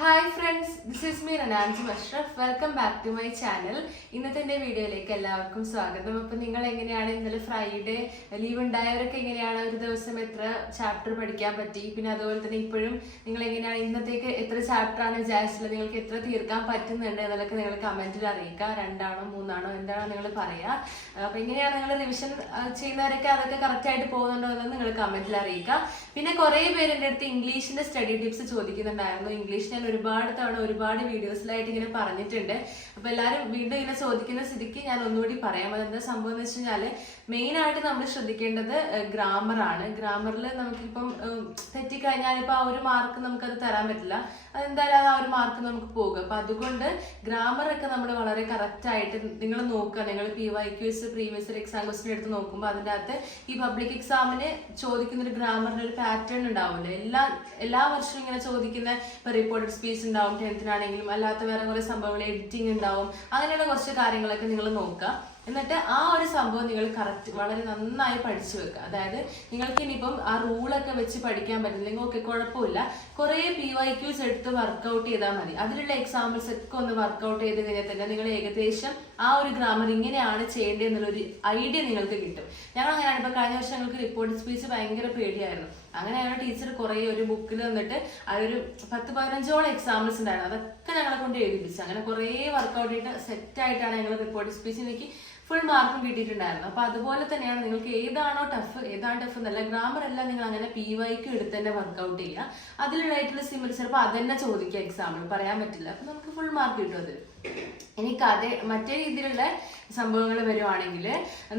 Hi friends this is me റനാൻജി Ashraf welcome back to my channel ഇന്നത്തെ എന്റെ വീഡിയോയിലേക്ക് എല്ലാവർക്കും സ്വാഗതം. അപ്പം നിങ്ങൾ എങ്ങനെയാണ് ഇന്നലെ ഫ്രൈഡേ ലീവ് ഉണ്ടായവരൊക്കെ എങ്ങനെയാണ് ഒരു ദിവസം എത്ര ചാപ്റ്റർ പഠിക്കാൻ പറ്റി? പിന്നെ അതുപോലെ തന്നെ ഇപ്പോഴും നിങ്ങൾ എങ്ങനെയാണ് ഇന്നത്തേക്ക് എത്ര ചാപ്റ്റർ ആണ് വിചാരിച്ചത് നിങ്ങൾക്ക് എത്ര തീർക്കാൻ പറ്റുന്നുണ്ട് എന്നതൊക്കെ നിങ്ങൾ കമന്റിൽ അറിയിക്കുക. രണ്ടാണോ മൂന്നാണോ എന്താണോ നിങ്ങൾ പറയുക അപ്പം എങ്ങനെയാണ് നിങ്ങൾ റിവിഷൻ ചെയ്യുന്നവരൊക്കെ അതൊക്കെ കറക്റ്റായിട്ട് പോകുന്നുണ്ടോ എന്ന് നിങ്ങൾ കമന്റിൽ അറിയിക്കുക. പിന്നെ കുറേ പേര് എന്റെ അടുത്ത് ഇംഗ്ലീഷിന്റെ സ്റ്റഡി ടിപ്സ് ചോദിക്കുന്നുണ്ടായിരുന്നു. ഇംഗ്ലീഷ് ഞാൻ ഒരുപാട് തവണ ഒരുപാട് വീഡിയോസിലായിട്ട് ഇങ്ങനെ പറഞ്ഞിട്ടുണ്ട്. അപ്പൊ എല്ലാവരും വീണ്ടും ഇങ്ങനെ ചോദിക്കുന്ന സ്ഥിതിക്ക് ഞാൻ ഒന്നുകൂടി പറയാം. അതെന്താ സംഭവം എന്ന് വെച്ച് കഴിഞ്ഞാൽ മെയിൻ ആയിട്ട് നമ്മൾ ശ്രദ്ധിക്കേണ്ടത് ഗ്രാമർ ആണ്. ഗ്രാമറിൽ നമുക്കിപ്പം തെറ്റിക്കഴിഞ്ഞാൽ ഇപ്പം ആ ഒരു മാർക്ക് നമുക്കത് തരാൻ പറ്റില്ല. അതെന്തായാലും ആ ഒരു മാർക്ക് നമുക്ക് പോകും. അപ്പം അതുകൊണ്ട് ഗ്രാമർ ഒക്കെ നമ്മൾ വളരെ കറക്റ്റായിട്ട് നിങ്ങൾ നോക്കുക. നിങ്ങൾ P Y Qs previous exam question എടുത്ത് നോക്കുമ്പോൾ അതിന്റെ അകത്ത് ഈ പബ്ലിക് എക്സാമിന് ചോദിക്കുന്ന ഒരു ഗ്രാമറിന്റെ ഒരു പാറ്റേൺ ഉണ്ടാവുമല്ലോ. എല്ലാ എല്ലാ വർഷവും ഇങ്ങനെ ചോദിക്കുന്ന ഇപ്പം റിപ്പോർട്ടഡ് സ്പീച്ച് ഉണ്ടാവും ടെൻത്തിനാണെങ്കിലും അല്ലാത്ത വേറെ കുറേ സംഭവങ്ങൾ എഡിറ്റിംഗ് ഉണ്ടാവും. അങ്ങനെയുള്ള കുറച്ച് കാര്യങ്ങളൊക്കെ നിങ്ങൾ നോക്കുക. എന്നിട്ട് ആ ഒരു സംഭവം നിങ്ങൾ കറക്റ്റ് വളരെ നന്നായി പഠിച്ചു വെക്കുക. അതായത് നിങ്ങൾക്ക് ഇനിയിപ്പം ആ റൂളൊക്കെ വെച്ച് പഠിക്കാൻ പറ്റില്ലെങ്കിൽ ഓക്കെ കുഴപ്പമില്ല. കുറേ പി വൈ ക്യൂസ് എടുത്ത് വർക്കൗട്ട് ചെയ്താൽ മതി. അതിലുള്ള എക്സാമ്പിൾസ് ഒക്കെ ഒന്ന് വർക്കൗട്ട് ചെയ്ത് കഴിഞ്ഞാൽ തന്നെ നിങ്ങൾ ഏകദേശം ആ ഒരു ഗ്രാമർ ഇങ്ങനെയാണ് ചെയ്യേണ്ടത് എന്നുള്ളൊരു ഐഡിയ നിങ്ങൾക്ക് കിട്ടും. ഞങ്ങൾ അങ്ങനെയാണ്. ഇപ്പൊ കഴിഞ്ഞ വർഷം ഞങ്ങൾക്ക് റിപ്പോർട്ട് സ്പീച്ച് ഭയങ്കര പേടിയായിരുന്നു. അങ്ങനെ ഞങ്ങൾ ടീച്ചർ കുറേ ഒരു ബുക്കിൽ വന്നിട്ട് അതൊരു പത്ത് പതിനഞ്ചോളം എക്സാമ്പിൾസ് ഉണ്ടായിരുന്നു. അതൊക്കെ ഞങ്ങളെ കൊണ്ട് എഴുതിപ്പിച്ചു. അങ്ങനെ കുറേ വർക്കൗട്ട് ചെയ്തിട്ട് സെറ്റ് ആയിട്ടാണ് ഞങ്ങൾ റിപ്പോർട്ട് സ്പീച്ച് എനിക്ക് ഫുൾ മാർക്കും കിട്ടിയിട്ടുണ്ടായിരുന്നു. അപ്പൊ അതുപോലെ തന്നെയാണ് നിങ്ങൾക്ക് ഏതാണോ ടഫ് ഏതാണ് ടഫ് എന്നല്ല ഗ്രാമർ എല്ലാം നിങ്ങൾ അങ്ങനെ പി വൈക്ക് എടുത്ത് തന്നെ വർക്കൗട്ട് ചെയ്യുക. അതിലുള്ളതായിട്ടുള്ള സിമ്പിൾ ചിലപ്പോൾ അതന്നെ ചോദിക്കുക എക്സാമ്പിൾ പറയാൻ പറ്റില്ല. അപ്പൊ നമുക്ക് ഫുൾ മാർക്ക് കിട്ടും അതിൽ ഇനി കഥ മറ്റേ രീതിയിലുള്ള സംഭവങ്ങൾ വരുവാണെങ്കിൽ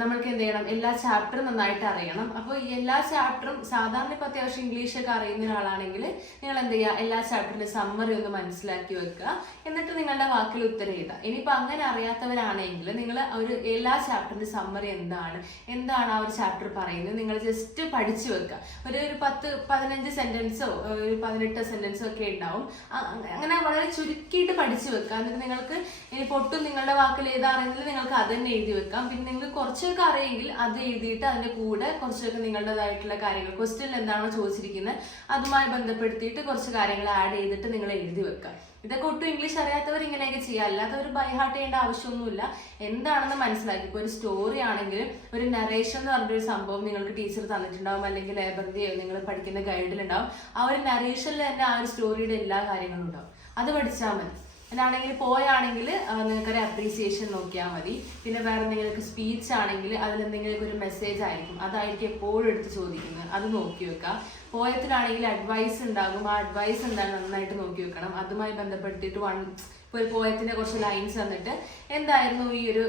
നമ്മൾക്ക് എന്ത് ചെയ്യണം? എല്ലാ ചാപ്റ്ററും നന്നായിട്ട് അറിയണം. അപ്പോൾ ഈ എല്ലാ ചാപ്റ്ററും സാധാരണ ഇപ്പോൾ അത്യാവശ്യം ഇംഗ്ലീഷൊക്കെ അറിയുന്ന ഒരാളാണെങ്കിൽ നിങ്ങൾ എന്ത് ചെയ്യുക എല്ലാ ചാപ്റ്ററിന്റെ സമ്മറി ഒന്ന് മനസ്സിലാക്കി വെക്കുക. എന്നിട്ട് നിങ്ങളുടെ വാക്കിൽ ഉത്തരം എഴുതുക. ഇനിയിപ്പോൾ അങ്ങനെ അറിയാത്തവരാണെങ്കിൽ നിങ്ങൾ ഒരു എല്ലാ ചാപ്റ്ററിന്റെ സമ്മറി എന്താണ്? എന്താണ് ആ ഒരു ചാപ്റ്റർ പറയുന്നത്? നിങ്ങൾ ജസ്റ്റ് പഠിച്ചു വെക്കുക. ഒരു ഒരു പത്ത് പതിനഞ്ച് സെന്റൻസോ ഒരു പതിനെട്ട് സെന്റൻസോ ഒക്കെ ഉണ്ടാവും. അങ്ങനെ വളരെ ചുരുക്കിയിട്ട് പഠിച്ചു വെക്കുക. എന്നിട്ട് നിങ്ങൾക്ക് ഇനി പൊട്ടും നിങ്ങളുടെ വാക്കിൽ ഏതാ അറിയുന്നത് നിങ്ങൾക്ക് അത് തന്നെ എഴുതി വെക്കാം. പിന്നെ നിങ്ങൾ കുറച്ചൊക്കെ അറിയെങ്കിൽ അത് എഴുതിയിട്ട് അതിന്റെ കൂടെ കുറച്ചൊക്കെ നിങ്ങളുടേതായിട്ടുള്ള കാര്യങ്ങൾ ക്വസ്റ്റ്യനിൽ എന്താണോ ചോദിച്ചിരിക്കുന്നത് അതുമായി ബന്ധപ്പെടുത്തിയിട്ട് കുറച്ച് കാര്യങ്ങൾ ആഡ് ചെയ്തിട്ട് നിങ്ങൾ എഴുതി വെക്കാം. ഇതൊക്കെ ഒട്ടും ഇംഗ്ലീഷ് അറിയാത്തവർ ഇങ്ങനെയൊക്കെ ചെയ്യുക അല്ലാത്തവർ ബൈഹാർട്ട് ചെയ്യേണ്ട ആവശ്യമൊന്നുമില്ല. എന്താണെന്ന് മനസ്സിലാക്കി ഇപ്പോൾ ഒരു സ്റ്റോറി ആണെങ്കിൽ ഒരു നറേഷൻ എന്ന് പറഞ്ഞ ഒരു സംഭവം നിങ്ങൾക്ക് ടീച്ചർ തന്നിട്ടുണ്ടാവും അല്ലെങ്കിൽ ലൈബ്രറിയോ നിങ്ങൾ പഠിക്കുന്ന ഗൈഡിലുണ്ടാവും ആ ഒരു നറേഷനിൽ തന്നെ ആ ഒരു സ്റ്റോറിയുടെ എല്ലാ കാര്യങ്ങളും ഉണ്ടാവും. അത് പഠിച്ചാൽ മതി. എന്നാണെങ്കിൽ പോയാണെങ്കിൽ നിങ്ങൾക്ക് ഒരു അപ്രീസിയേഷൻ നോക്കിയാൽ മതി. പിന്നെ വേറെ നിങ്ങൾക്ക് സ്പീച്ച് ആണെങ്കിൽ അതിൽ എന്തെങ്കിലും ഒരു മെസ്സേജ് ആയിരിക്കും. അതായിരിക്കും എപ്പോഴും എടുത്ത് ചോദിക്കുന്നത്. അത് നോക്കി വെക്കുക പോയത്തിലാണെങ്കിൽ അഡ്വൈസ് ഉണ്ടാകും. ആ അഡ്വൈസ് എന്താണ് നന്നായിട്ട് നോക്കി വെക്കണം. അതുമായി ബന്ധപ്പെട്ടിട്ട് വൺ ഒരു പോയത്തിന്റെ കുറച്ച് ലൈൻസ് തന്നിട്ട് എന്തായിരുന്നു ഈ ഒരു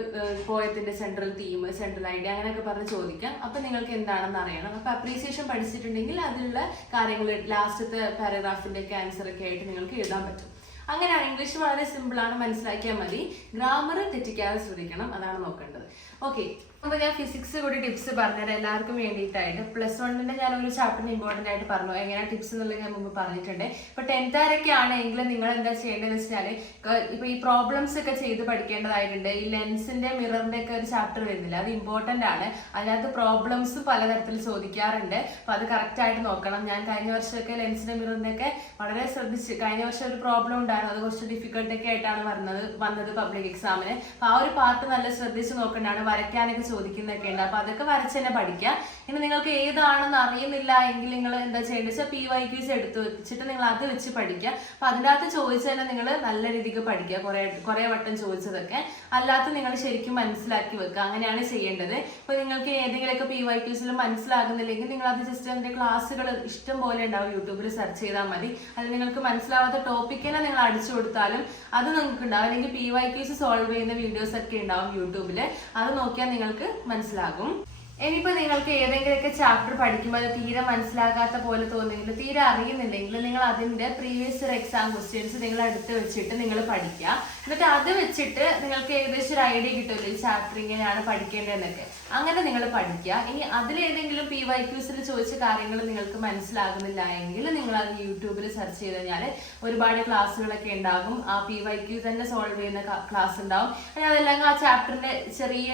പോയത്തിന്റെ സെൻട്രൽ തീം സെൻട്രൽ ഐഡിയ അങ്ങനെയൊക്കെ പറഞ്ഞ് ചോദിക്കാം. അപ്പൊ നിങ്ങൾക്ക് എന്താണെന്ന് അറിയണം. അപ്പൊ അപ്രീസിയേഷൻ പഠിച്ചിട്ടുണ്ടെങ്കിൽ അതിലുള്ള കാര്യങ്ങൾ ലാസ്റ്റത്തെ പാരഗ്രാഫിന്റെ ഒക്കെ ആൻസർ ഒക്കെ ആയിട്ട് നിങ്ങൾക്ക് എഴുതാൻ പറ്റും. അങ്ങനെയാണ് ഇംഗ്ലീഷ് വളരെ സിമ്പിൾ ആണ് മനസ്സിലാക്കിയാൽ മതി. ഗ്രാമർ തെറ്റിക്കാതെ ശ്രദ്ധിക്കണം അതാണ് നോക്കേണ്ടത്. ഓക്കെ അപ്പൊ ഞാൻ ഫിസിക്സ് കൂടി ടിപ്സ് പറഞ്ഞുതരാം എല്ലാവർക്കും വേണ്ടിയിട്ടായിട്ട്. പ്ലസ് വണ്ണിന്റെ ഞാൻ ഒരു ചാപ്റ്ററിന് ഇമ്പോർട്ടന്റ് ആയിട്ട് പറഞ്ഞു. എങ്ങനെ ടിപ്സ് എന്നുള്ളത് ഞാൻ മുമ്പ് പറഞ്ഞിട്ടുണ്ട്. ഇപ്പൊ ടെൻത്തുകാരൊക്കെ ആണെങ്കിൽ നിങ്ങൾ എന്താ ചെയ്യേണ്ടതെന്ന് വെച്ചാൽ ക- ഇപ്പൊ ഈ പ്രോബ്ലംസ് ഒക്കെ ചെയ്ത് പഠിക്കേണ്ടതായിട്ടുണ്ട്. ഈ ലെൻസിന്റെ മിററിന്റെ ഒക്കെ ഒരു ചാപ്റ്റർ വരുന്നില്ല. അത് ഇമ്പോർട്ടന്റ് ആണ്. അതിനകത്ത് പ്രോബ്ലംസ് പലതരത്തിൽ ചോദിക്കാറുണ്ട്. അപ്പൊ അത് കറക്റ്റ് ആയിട്ട് നോക്കണം. ഞാൻ കഴിഞ്ഞ വർഷമൊക്കെ ലെൻസിന്റെ മിററിന്റെ ഒക്കെ വളരെ ശ്രദ്ധിച്ച് കഴിഞ്ഞ വർഷം ഒരു പ്രോബ്ലം ഉണ്ടായിരുന്നു. അത് കുറച്ച് ഡിഫിക്കൽട്ടൊക്കെ ആയിട്ടാണ് വന്നത് വന്നത് പബ്ലിക് എക്സാമിന് അപ്പൊ ആ ഒരു പാർട്ട് നല്ല ശ്രദ്ധിച്ച് നോക്കേണ്ടതാണ്. വരയ്ക്കാനൊക്കെ ചോദിക്കുന്നൊക്കെ ഉണ്ട്. അപ്പൊ അതൊക്കെ വരച്ച് തന്നെ പഠിക്കുക. ഇനി നിങ്ങൾക്ക് ഏതാണെന്ന് അറിയുന്നില്ല എങ്കിൽ നിങ്ങൾ എന്താ ചെയ്യേണ്ടത് വെച്ചാൽ പി വൈ ക്യൂസ് എടുത്ത് വെച്ചിട്ട് നിങ്ങൾ അത് വെച്ച് പഠിക്കുക. അപ്പൊ അതിന്റെ അകത്ത് ചോദിച്ചതന്നെ നിങ്ങൾ നല്ല രീതിക്ക് പഠിക്കുക. കുറെ കുറെ വട്ടം ചോദിച്ചതൊക്കെ. അല്ലാത്ത നിങ്ങൾ ശരിക്കും മനസ്സിലാക്കി വെക്കുക. അങ്ങനെയാണ് ചെയ്യേണ്ടത്. ഇപ്പൊ നിങ്ങൾക്ക് ഏതെങ്കിലുമൊക്കെ പി വൈ ക്യൂസിൽ മനസ്സിലാകുന്നില്ലെങ്കിൽ നിങ്ങൾ അത് ജസ്റ്റ് എന്റെ ക്ലാസ്സുകൾ ഇഷ്ടം പോലെ ഉണ്ടാവും. യൂട്യൂബിൽ സെർച്ച് ചെയ്താൽ മതി. അത് നിങ്ങൾക്ക് മനസ്സിലാവാത്ത ടോപ്പിക്കിനെ നിങ്ങൾ അടിച്ചു കൊടുത്താലും അത് നിങ്ങൾക്ക് ഉണ്ടാവും അല്ലെങ്കിൽ പി വൈ ക്യൂസ് സോൾവ് ചെയ്യുന്ന വീഡിയോസ് ഒക്കെ ഉണ്ടാവും യൂട്യൂബിൽ അത് നോക്കിയാൽ നിങ്ങൾക്ക് മനസ്സിലാകും. ഇനിയിപ്പോ നിങ്ങൾക്ക് ഏതെങ്കിലുമൊക്കെ ചാപ്റ്റർ പഠിക്കുമ്പോൾ തീരെ മനസ്സിലാകാത്ത പോലെ തോന്നുന്നെങ്കിൽ തീരെ അറിയുന്നില്ലെങ്കിൽ നിങ്ങൾ അതിന്റെ പ്രീവിയസ് ഇയർ എക്സാം ക്വസ്റ്റ്യൻസ് നിങ്ങൾ എടുത്ത് വെച്ചിട്ട് നിങ്ങൾ പഠിക്കുക. എന്നിട്ട് അത് വെച്ചിട്ട് നിങ്ങൾക്ക് ഏകദേശം ഒരു ഐഡിയ കിട്ടുമല്ലോ ഈ ചാപ്റ്റർ ഇങ്ങനെയാണ് പഠിക്കേണ്ടതെന്നൊക്കെ. അങ്ങനെ നിങ്ങൾ പഠിക്കുക. ഇനി അതിലേതെങ്കിലും പി വൈ ക്യൂസിൽ ചോദിച്ച കാര്യങ്ങൾ നിങ്ങൾക്ക് മനസ്സിലാകുന്നില്ല എങ്കിൽ നിങ്ങൾ അത് യൂട്യൂബിൽ സെർച്ച് ചെയ്ത് കഴിഞ്ഞാൽ ഒരുപാട് ക്ലാസ്സുകളൊക്കെ ഉണ്ടാകും. ആ പി വൈ ക്യൂ തന്നെ സോൾവ് ചെയ്യുന്ന ക്ലാസ് ഉണ്ടാവും. അതല്ലെങ്കിൽ ആ ചാപ്റ്ററിന്റെ ചെറിയ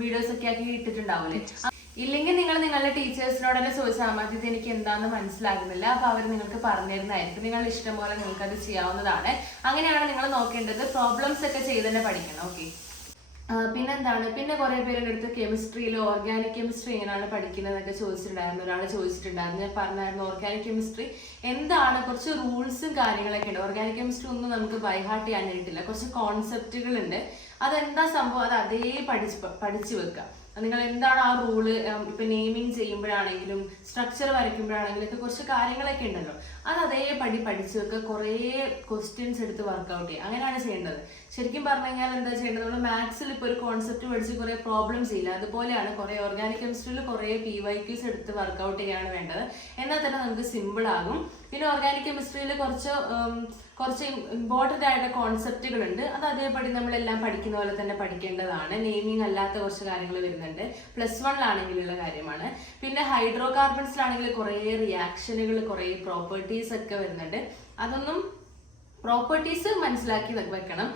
വീഡിയോസ് ഒക്കെ ആക്കി ഇട്ടിട്ടുണ്ടാവില്ലേ ഇല്ലെങ്കിൽ നിങ്ങൾ നിങ്ങളുടെ ടീച്ചേഴ്സിനോട് തന്നെ ചോദിച്ചാൽ മതി ഇത് എനിക്ക് എന്താണെന്ന് മനസ്സിലാകുന്നില്ല. അപ്പൊ അവർ നിങ്ങൾക്ക് പറഞ്ഞു തരുന്നതായിരിക്കും നിങ്ങളുടെ ഇഷ്ടം പോലെ നിങ്ങൾക്ക് അത് ചെയ്യാവുന്നതാണ്. അങ്ങനെയാണ് നിങ്ങൾ നോക്കേണ്ടത്. പ്രോബ്ലംസ് ഒക്കെ ചെയ്ത് തന്നെ പഠിക്കണം ഓക്കെ പിന്നെന്താണ്? പിന്നെ കുറെ പേരുടെ അടുത്ത് കെമിസ്ട്രിയിലോ ഓർഗാനിക് കെമിസ്ട്രി എങ്ങനെയാണ് പഠിക്കുന്നതെന്നൊക്കെ ചോദിച്ചിട്ടുണ്ടായിരുന്നു. ഒരാൾ ചോദിച്ചിട്ടുണ്ടായിരുന്നു. ഞാൻ പറഞ്ഞായിരുന്നു ഓർഗാനിക് കെമിസ്ട്രി എന്താണ്? കുറച്ച് റൂൾസും കാര്യങ്ങളൊക്കെ ഉണ്ട്. ഓർഗാനിക് കെമിസ്ട്രി ഒന്നും നമുക്ക് ബൈഹാർട്ട് ചെയ്യാനായിട്ടില്ല. കുറച്ച് കോൺസെപ്റ്റുകളുണ്ട് അതെന്താ സംഭവം? അത് അതേ പഠിച്ച് പഠിച്ചു വെക്കുക. നിങ്ങൾ എന്താണ് ആ റൂൾ ഇപ്പൊ നെയിമിങ് ചെയ്യുമ്പോഴാണെങ്കിലും സ്ട്രക്ചർ വരയ്ക്കുമ്പോഴാണെങ്കിലും ഒക്കെ കുറച്ച് കാര്യങ്ങളൊക്കെ ഉണ്ടല്ലോ. അത് അതേപടി പഠിച്ചു വെക്കുക കുറേ ക്വസ്റ്റ്യൻസ് എടുത്ത് വർക്ക്ഔട്ട് ചെയ്യുക. അങ്ങനെയാണ് ചെയ്യേണ്ടത്. ശരിക്കും പറഞ്ഞു കഴിഞ്ഞാൽ എന്താ ചെയ്യേണ്ടത്? നമ്മൾ മാത്സിൽ ഇപ്പോൾ ഒരു കോൺസെപ്റ്റ് പഠിച്ച് കുറേ പ്രോബ്ലംസ് ഇല്ല. അതുപോലെയാണ് കുറേ ഓർഗാനിക് കെമിസ്ട്രിയിൽ കുറേ പി വൈ ക്യൂസ് എടുത്ത് വർക്ക്ഔട്ട് ചെയ്യാണ് വേണ്ടത്. എന്നാൽ തന്നെ നമുക്ക് സിമ്പിൾ ആകും. പിന്നെ ഓർഗാനിക് കെമിസ്ട്രിയിൽ കുറച്ച് കുറച്ച് ഇമ്പോർട്ടന്റ് ആയിട്ട് കോൺസെപ്റ്റുകൾ ഉണ്ട് അത് അതേപടി നമ്മളെല്ലാം പഠിക്കുന്ന പോലെ തന്നെ പഠിക്കേണ്ടതാണ്. നെയിമിംഗ് അല്ലാത്ത കുറച്ച് കാര്യങ്ങൾ വരുന്നുണ്ട്. പ്ലസ് വണ്ണിലാണെങ്കിലുള്ള കാര്യമാണ്. പിന്നെ ഹൈഡ്രോ കാർബൺസിലാണെങ്കിൽ കുറേ റിയാക്ഷനുകൾ കുറേ പ്രോപ്പർട്ടീസ് ഒക്കെ വരുന്നുണ്ട്. അതൊന്നും പ്രോപ്പർട്ടീസ് മനസ്സിലാക്കി വെക്കണം.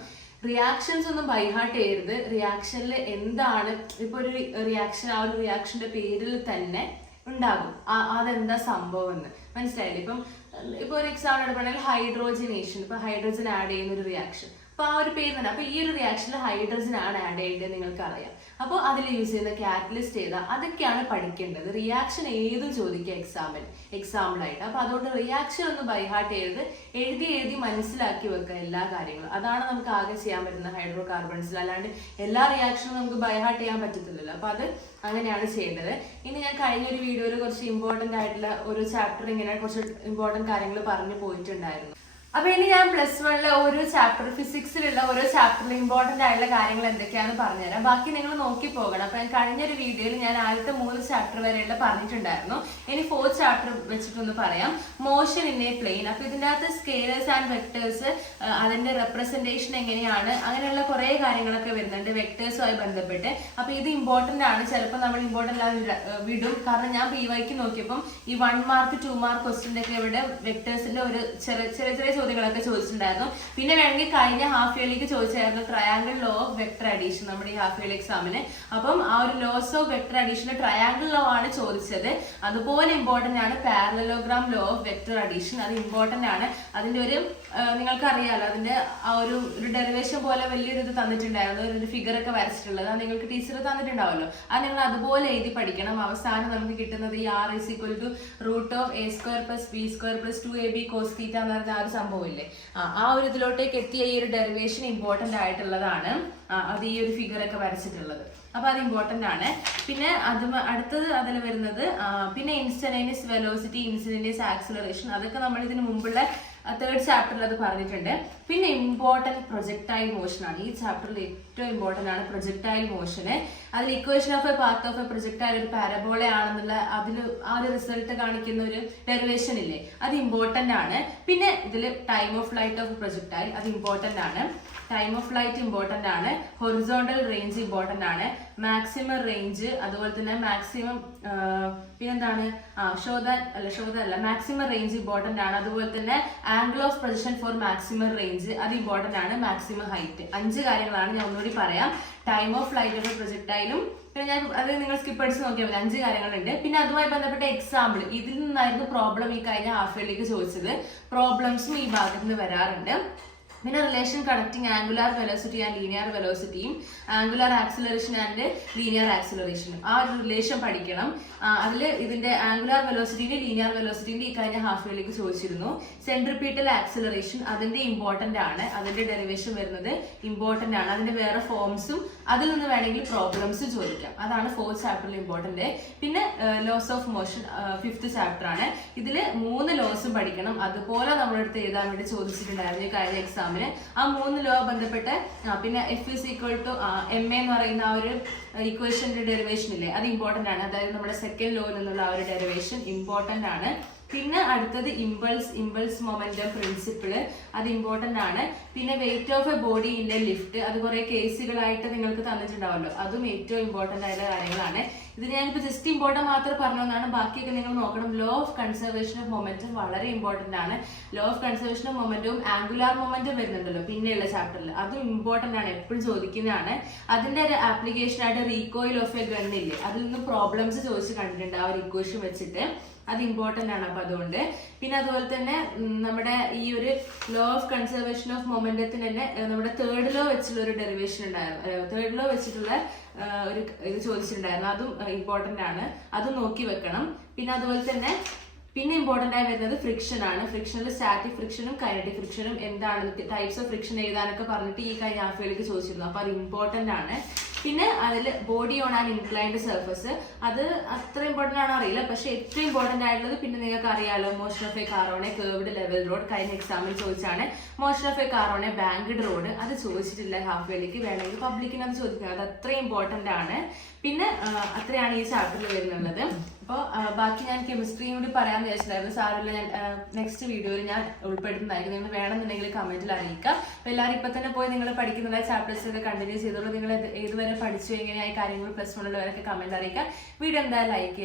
റിയാക്ഷൻസ് ഒന്നും ബൈഹാർട്ട് ചെയ്യരുത്. റിയാക്ഷനിൽ എന്താണ് ഇപ്പൊ ഒരു റിയാക്ഷൻ ആ ഒരു റിയാക്ഷന്റെ പേരിൽ തന്നെ ഉണ്ടാകും. അതെന്താ സംഭവം എന്ന്. മനസ്സിലായില്ലേ? ഇപ്പം ഇപ്പൊ ഒരു എക്സാമ്പിൾ എടുക്കുകയാണെങ്കിൽ ഹൈഡ്രോജനേഷൻ ഇപ്പൊ ഹൈഡ്രോജൻ ആഡ് ചെയ്യുന്ന ഒരു റിയാക്ഷൻ അപ്പൊ ആ ഒരു പേര് തന്നെ. അപ്പൊ ഈ ഒരു റിയാക്ഷനിൽ ഹൈഡ്രജൻ ആണ് ആഡ് ചെയ്യേണ്ടത് നിങ്ങൾക്ക് അറിയാം അപ്പോൾ അതിൽ യൂസ് ചെയ്യുന്ന കാറ്റലിസ്റ്റ് ഏതാ? അതൊക്കെയാണ് പഠിക്കേണ്ടത്. റിയാക്ഷൻ ഏത് ചോദിക്കുക എക്സാമിൽ എക്സാമ്പിൾ ആയിട്ട്. അപ്പൊ അതുകൊണ്ട് റിയാക്ഷൻ ഒന്ന് ബൈഹാർട്ട് ചെയ്ത് എഴുതി എഴുതി മനസ്സിലാക്കി വെക്കുക എല്ലാ കാര്യങ്ങളും. അതാണ് നമുക്ക് ആകെ ചെയ്യാൻ പറ്റുന്ന ഹൈഡ്രോ കാർബൺസിൽ അല്ലാണ്ട് എല്ലാ റിയാക്ഷനും നമുക്ക് ബൈഹാർട്ട് ചെയ്യാൻ പറ്റത്തില്ലല്ലോ. അപ്പൊ അത് അങ്ങനെയാണ് ചെയ്യേണ്ടത്. ഇനി ഞാൻ കഴിഞ്ഞ ഒരു വീഡിയോയിൽ കുറച്ച് ഇമ്പോർട്ടന്റ് ആയിട്ടുള്ള ഒരു ചാപ്റ്റർ ഇങ്ങനെ കുറച്ച് ഇമ്പോർട്ടന്റ് കാര്യങ്ങൾ പറഞ്ഞു പോയിട്ടുണ്ടായിരുന്നു. അപ്പൊ ഇനി ഞാൻ പ്ലസ് വണ്ണിലെ ഓരോ ചാപ്റ്റർ ഫിസിക്സിലുള്ള ഓരോ ചാപ്റ്ററിൽ ഇമ്പോർട്ടന്റ് ആയിട്ടുള്ള കാര്യങ്ങൾ എന്തൊക്കെയാണെന്ന് പറഞ്ഞുതരാം ബാക്കി നിങ്ങൾ നോക്കി പോകണം. അപ്പൊ ഞാൻ കഴിഞ്ഞൊരു വീഡിയോയിൽ ഞാൻ ആദ്യത്തെ മൂന്ന് ചാപ്റ്റർ വരെയുള്ള പറഞ്ഞിട്ടുണ്ടായിരുന്നു. ഇനി ഫോർത്ത് ചാപ്റ്റർ വെച്ചിട്ടൊന്ന് പറയാം. മോഷൻ ഇൻ എ പ്ലെയിൻ അപ്പൊ ഇതിന്റെ അകത്ത് സ്കേലേഴ്സ് ആൻഡ് വെക്ടേഴ്സ് അതിന്റെ റെപ്രസെന്റേഷൻ എങ്ങനെയാണ്? അങ്ങനെയുള്ള കുറെ കാര്യങ്ങളൊക്കെ വരുന്നുണ്ട് വെക്ടേഴ്സുമായി ബന്ധപ്പെട്ട്. അപ്പൊ ഇത് ഇമ്പോർട്ടന്റ് ആണ്. ചിലപ്പോൾ നമ്മൾ ഇമ്പോർട്ടന്റ് ആ വിട- കാരണം ഞാൻ പി വൈക്ക് നോക്കിയപ്പം ഈ വൺ മാർക്ക് ടു മാർക്ക് ക്വസ്റ്റിന്റെ ഒക്കെ ഇവിടെ വെക്ടേഴ്സിന്റെ ഒരു ചെറിയ ചെറിയ ചോദ്യങ്ങളൊക്കെ ചോദിച്ചിട്ടുണ്ടായിരുന്നു. പിന്നെ വേണമെങ്കിൽ കഴിഞ്ഞ ഹാഫ് ഇയർലിക്ക് ചോദിച്ചായിരുന്നു triangle law of vector addition നമ്മുടെ ഈ ഹാഫ് ഇയർലി എക്സാമിന് അപ്പം ആ ഒരു laws of vector addition triangle law ആണ് ചോദിച്ചത്. അതുപോലെ ഇമ്പോർട്ടന്റ് ആണ് parallelogram law of vector addition അത് ഇമ്പോർട്ടന്റ് ആണ്. അതിന്റെ ഒരു ആ, നിങ്ങൾക്ക് അറിയാലോ അതിന്റെ ആ ഒരു ഒരു ഡെറിവേഷൻ പോലെ വലിയൊരു ഇത് തന്നിട്ടുണ്ടായിരുന്നു. ഒരു ഫിഗർ ഒക്കെ വരച്ചിട്ടുള്ളത്. അത് നിങ്ങൾക്ക് ടീച്ചർ തന്നിട്ടുണ്ടാവല്ലോ അത് നിങ്ങൾ അതുപോലെ എഴുതി പഠിക്കണം. അവസാനം നമുക്ക് കിട്ടുന്നത് ഈ R is equal to root of A square plus B square plus two A B cos theta എന്ന് പറഞ്ഞ ആ ഒരു സംഭവം ഇല്ലേ ആ ഒരു ഇതിലോട്ടേക്ക് എത്തിയ ഈ ഒരു ഡെറിവേഷൻ ഇമ്പോർട്ടന്റ് ആയിട്ടുള്ളതാണ്. അത് ഈ ഒരു ഫിഗർ ഒക്കെ വരച്ചിട്ടുള്ളത്. അപ്പൊ അത് ഇമ്പോർട്ടന്റ് ആണ്. പിന്നെ അത് അടുത്തത് അതിൽ വരുന്നത് പിന്നെ ഇൻസ്റ്റനേനിയസ് വെലോസിറ്റി ഇൻസ്റ്റനേനിയസ് ആക്സിലറേഷൻ അതൊക്കെ നമ്മൾ ഇതിന് മുമ്പുള്ള തേർഡ് ചാപ്റ്ററിൽ അത് പറഞ്ഞിട്ടുണ്ട്. പിന്നെ ഇമ്പോർട്ടന്റ് പ്രൊജക്ടൈൽ മോഷൻ ആണ്. ഈ ചാപ്റ്ററിൽ ഏറ്റവും ഇമ്പോർട്ടന്റ് ആണ് പ്രൊജക്ടൈൽ മോഷന് അതിൽ equation of a path of a projectile ഒരു പാരബോള ആണെന്നുള്ള അതിൽ ആ ഒരു റിസൾട്ട് കാണിക്കുന്ന ഒരു ഡെറിവേഷൻ ഇല്ലേ? അത് ഇമ്പോർട്ടന്റ് ആണ്. പിന്നെ ഇതിൽ time of flight of projectile അത് ഇമ്പോർട്ടന്റ് ആണ്. ടൈം ഓഫ് ഫ്ലൈറ്റ് ഇമ്പോർട്ടന്റ് ആണ്. ഹൊറിസോണ്ടൽ റേഞ്ച് ഇമ്പോർട്ടന്റ് ആണ്. മാക്സിമം റേഞ്ച് അതുപോലെ തന്നെ മാക്സിമം പിന്നെന്താണ്? ആ ഷോദ അല്ല ഷോദ അല്ല മാക്സിമം റേഞ്ച് ഇമ്പോർട്ടന്റ് ആണ്. അതുപോലെ തന്നെ angle of projection for maximum range അത് ഇമ്പോർട്ടന്റ് ആണ് മാക്സിമം ഹൈറ്റ് അഞ്ച് കാര്യങ്ങളാണ് ഞാൻ ഒന്നുകൂടി പറയാം. ടൈം ഓഫ് ഫ്ലൈറ്റ് ഓഫ് പ്രൊജക്ടൈലും പിന്നെ ഞാൻ അത് നിങ്ങൾ സ്കിപ്പ് അടിച്ച് നോക്കിയാൽ മതി. അഞ്ച് കാര്യങ്ങളുണ്ട്. പിന്നെ അതുമായി ബന്ധപ്പെട്ട എക്സാമ്പിൾ ഇതിൽ നിന്നായിരുന്നു പ്രോബ്ലം ഈ കഴിഞ്ഞ ഹാഫ് ഇയറിലേക്ക് ചോദിച്ചത്. പ്രോബ്ലംസും ഈ ഭാഗത്ത് നിന്ന് വരാറുണ്ട്. പിന്നെ relation connecting angular velocity and linear വെലോസിറ്റിയും angular acceleration and linear ആക്സിലറേഷനും ആ ഒരു റിലേഷൻ പഠിക്കണം. അതിൽ ഇതിന്റെ ആംഗുലാർ വെലോസിറ്റിന്റെ ലീനിയർ വെലോസിറ്റിന്റെ ഈ കഴിഞ്ഞ ഹാഫ് ഇയറിലേക്ക് ചോദിച്ചിരുന്നു. സെൻട്രിപ്പീറ്റൽ ആക്സിലറേഷൻ അതിന്റെ ഇമ്പോർട്ടന്റ് ആണ്. അതിന്റെ ഡെറിവേഷൻ വരുന്നത് ഇമ്പോർട്ടന്റ് ആണ്. അതിന്റെ വേറെ ഫോംസും അതിൽ നിന്ന് വേണമെങ്കിൽ പ്രോബ്ലംസ് ചോദിക്കാം. അതാണ് ഫോർത്ത് ചാപ്റ്ററിൽ ഇമ്പോർട്ടന്റ് പിന്നെ laws of motion fifth chapter ആണ്. ഇതിൽ മൂന്ന് ലോസും പഠിക്കണം. അതുപോലെ നമ്മുടെ അടുത്ത് എഴുതാൻ വേണ്ടി ചോദിച്ചിട്ടുണ്ടായിരുന്നു കഴിഞ്ഞ എക്സാമിന് ആ മൂന്ന് ലോ ബന്ധപ്പെട്ട് പിന്നെ F is equal to M എന്ന് പറയുന്ന ആ ഒരു ഇക്വേഷന്റെ ഡെറിവേഷൻ ഇല്ലേ? അത് ഇമ്പോർട്ടന്റ് ആണ്. അതായത് നമ്മുടെ സെക്കൻഡ് ലോയിൽ നിന്നുള്ള ആ ഒരു ഡെറിവേഷൻ ഇമ്പോർട്ടന്റ് ആണ്. പിന്നെ അടുത്തത് ഇമ്പൾസ് ഇമ്പൾസ് മൊമെന്റം പ്രിൻസിപ്പിൾ അത് ഇമ്പോർട്ടന്റ് ആണ്. പിന്നെ weight of a body in a lift അത് കുറേ കേസുകളായിട്ട് നിങ്ങൾക്ക് തന്നിട്ടുണ്ടാവല്ലോ. അതും ഏറ്റവും ഇമ്പോർട്ടന്റ് ആയ കാര്യങ്ങളാണ്. ഇത് ഞാനിപ്പോൾ ജസ്റ്റ് ഇമ്പോർട്ടന്റ് മാത്രം പറഞ്ഞതാണ് ബാക്കിയൊക്കെ നിങ്ങൾ നോക്കണം. Law of conservation of momentum വളരെ ഇമ്പോർട്ടന്റ് ആണ്. ലോ ഓഫ് കൺസർവേഷൻ ഓഫ് മൊമെന്റും ആംഗുലാർ മൊമെന്റും വരുന്നുണ്ടല്ലോ പിന്നെയുള്ള ചാപ്റ്ററിൽ അതും ഇമ്പോർട്ടന്റ് ആണ്. എപ്പോഴും ചോദിക്കുന്നതാണ്. അതിന്റെ ഒരു ആപ്ലിക്കേഷൻ ആയിട്ട് റീകോയിൽ ഓഫ് എ ഗണ്ണില്ലേ അതിൽ നിന്ന് പ്രോബ്ലംസ് ചോദിച്ച് കണ്ടിട്ടുണ്ട് ആ ഒരു ഇക്വേഷൻ വെച്ചിട്ട്. അത് ഇമ്പോർട്ടന്റ് ആണ് അപ്പൊ അതുകൊണ്ട്. പിന്നെ അതുപോലെ തന്നെ നമ്മുടെ ഈ ഒരു ലോ ഓഫ് കൺസർവേഷൻ ഓഫ് മൊമെന്റത്തിന് തന്നെ നമ്മുടെ തേർഡ് ലോ വെച്ചുള്ള ഒരു ഡെറിവേഷൻ ഉണ്ടായിരുന്നു. തേർഡ് ലോ വെച്ചിട്ടുള്ള ഒരു ഇത് ചോദിച്ചിട്ടുണ്ടായിരുന്നു. അതും ഇമ്പോർട്ടന്റ് ആണ്. അതും നോക്കി വെക്കണം. പിന്നെ അതുപോലെ തന്നെ പിന്നെ ഇമ്പോർട്ടന്റ് ആയി വരുന്നത് ഫ്രിക്ഷൻ ആണ്. ഫ്രിക്ഷനിൽ സ്റ്റാറ്റിക് ഫ്രിക്ഷനും കൈനറ്റിക് ഫ്രിക്ഷനും എന്താണ് ടൈപ്സ് ഓഫ് ഫ്രിക്ഷൻ എഴുതാനൊക്കെ പറഞ്ഞിട്ട് ഈ കഴിഞ്ഞ ഹാഫിലേക്ക് ചോദിച്ചിരുന്നു. അപ്പോൾ അത് ഇമ്പോർട്ടന്റ് ആണ്. പിന്നെ അതിൽ body on and inclined surface അത് അത്ര ഇമ്പോർട്ടന്റ് ആണോ അറിയില്ല. പക്ഷെ ഏറ്റവും ഇമ്പോർട്ടന്റ് ആയിട്ടുള്ളത് പിന്നെ നിങ്ങൾക്ക് അറിയാലോ motion of a car on a curved level road കഴിഞ്ഞ എക്സാമിൽ ചോദിച്ചാണ്. Motion of a car on a banked road അത് ചോദിച്ചിട്ടില്ല ഹാഫ് വേലിക്ക് വേണമെങ്കിൽ പബ്ലിക്കിന് അത് അത് അത്രയും ഇമ്പോർട്ടന്റ് ആണ്. പിന്നെ അത്രയാണ് ഈ ചാപ്റ്ററിൽ വരുന്നുള്ളത്. അപ്പോൾ ബാക്കി ഞാൻ കെമിസ്ട്രിയും കൂടി പറയാമെന്ന് വിചാരിച്ചിട്ടുണ്ടായിരുന്നു. സാറില്ല ഞാൻ നെക്സ്റ്റ് വീഡിയോയിൽ ഞാൻ ഉൾപ്പെടുത്തുന്നതായിരിക്കും. നിങ്ങൾ വേണമെന്നുണ്ടെങ്കിൽ കമന്റിൽ അറിയിക്കുക അപ്പോൾ എല്ലാവരും ഇപ്പം തന്നെ പോയി നിങ്ങൾ പഠിക്കുന്നതായ ചാപ്റ്റേഴ്സ് ഒക്കെ കണ്ടിന്യൂ ചെയ്തോളൂ. നിങ്ങൾ ഏത് ഏതുവരെ പഠിച്ചു എങ്ങനെയായ കാര്യങ്ങൾ പ്ലസ് വണ്ണിൽ വരെയൊക്കെ കമന്റ് അറിയിക്കുക വീഡിയോ എന്തായാലും ലൈക്ക്